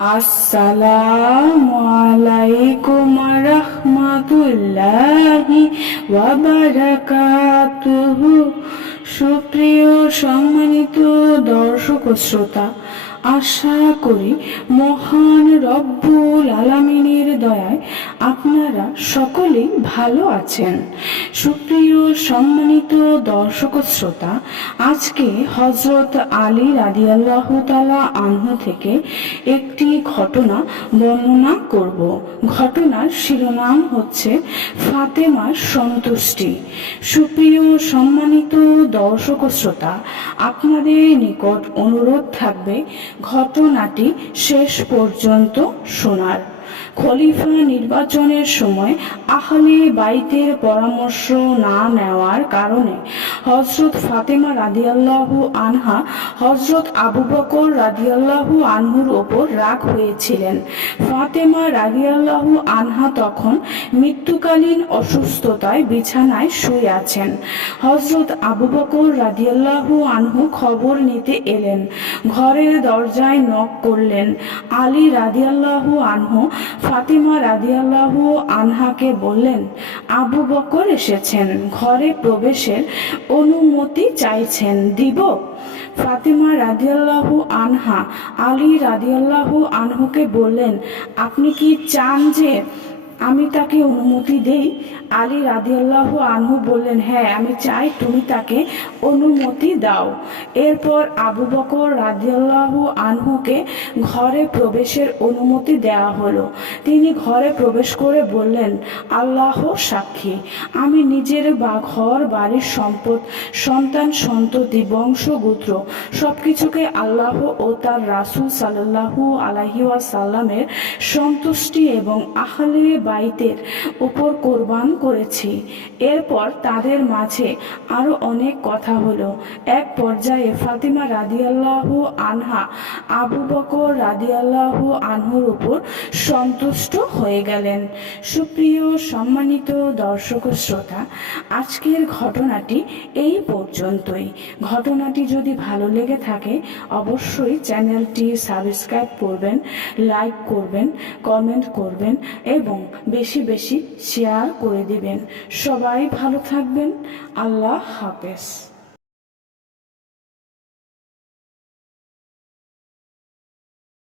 আসসালামু আলাইকুম রহমাতুল্লাহি সুপ্রিয় সম্মানিত দর্শক শ্রোতা আশা করি মহান রব্বুল আলামিনের দয়ায় আপনারা সকলেই ভালো আছেন। সুপ্রিয় সম্মানিত দর্শক শ্রোতা, আজকে হজরত আলী রাদিয়াল্লাহ তালা আনহু থেকে একটি ঘটনা বর্ণনা করব। ঘটনার শিরোনাম হচ্ছে ফাতেমার সন্তুষ্টি। সুপ্রিয় সম্মানিত দর্শক শ্রোতা, আপনাদের নিকট অনুরোধ থাকবে ঘটনাটি শেষ পর্যন্ত শোনার। খলিফা নির্বাচনের সময় আহলে বাইতের পরামর্শ না নেওয়ার কারণে হজরত ফাতেমা রাদিয়াল্লাহু আনহা হজরত আবু বকর রাদিয়াল্লাহু আনহুর ওপর রাগ হয়েছিলেন। ফাতেমা রাদিয়াল্লাহু আনহা তখন মৃত্যুকালীন অসুস্থতায় বিছানায় শুয়ে আছেন। হজরত আবু বকর রাদিয়াল্লাহু আনহু খবর নিতে এলেন। ঘরের দরজায় নক করলেন। আলী রাদিয়াল্লাহু আনহু ফাতিমা রাদিয়াল্লাহু আনহাকে বললেন, আবু বকর এসেছেন, ঘরে প্রবেশের অনুমতি চাইছেন, দিব? ফাতিমা রাদিয়াল্লাহু আনহা আলী রাদিয়াল্লাহু আনহুকে বললেন, আপনি কি চান যে আমি তাকে অনুমতি দেই। আলী রাদিয়াল্লাহু আনহু বললেন হ্যাঁ আমি চাই তুমি তাকে অনুমতি দাও। এরপর আবু বকর রাদিয়াল্লাহু আনহুকে ঘরে প্রবেশের অনুমতি দেওয়া হলো। তিনি ঘরে প্রবেশ করে বললেন আল্লাহ সাক্ষী, আমি নিজের বা ঘর, বাড়ির সম্পদ, সন্তান, সন্ততি, বংশ, গোত্র সব কিছুকে আল্লাহ ও তার রাসূল সাল্লাল্লাহু আলাইহি ওয়াসাল্লামের সন্তুষ্টি এবং আহলে বাইতের উপর কোরবান করেছি। এরপর তাদের মাঝে আরও অনেক কথা হলো। এক পর্যায়ে ফাতিমা রাদিয়াল্লাহু আনহা আবু বকর রাদিয়াল্লাহু আনহুর উপর সন্তুষ্ট হয়ে গেলেন। সুপ্রিয় সম্মানিত দর্শক শ্রোতা, আজকের ঘটনাটি এই পর্যন্তই। ঘটনাটি যদি ভালো লেগে থাকে, অবশ্যই চ্যানেলটি সাবস্ক্রাইব করবেন, লাইক করবেন, কমেন্ট করবেন এবং বেশি বেশি শেয়ার করে দিবেন। সবাই ভালো থাকবেন। আল্লাহ হাফেজ।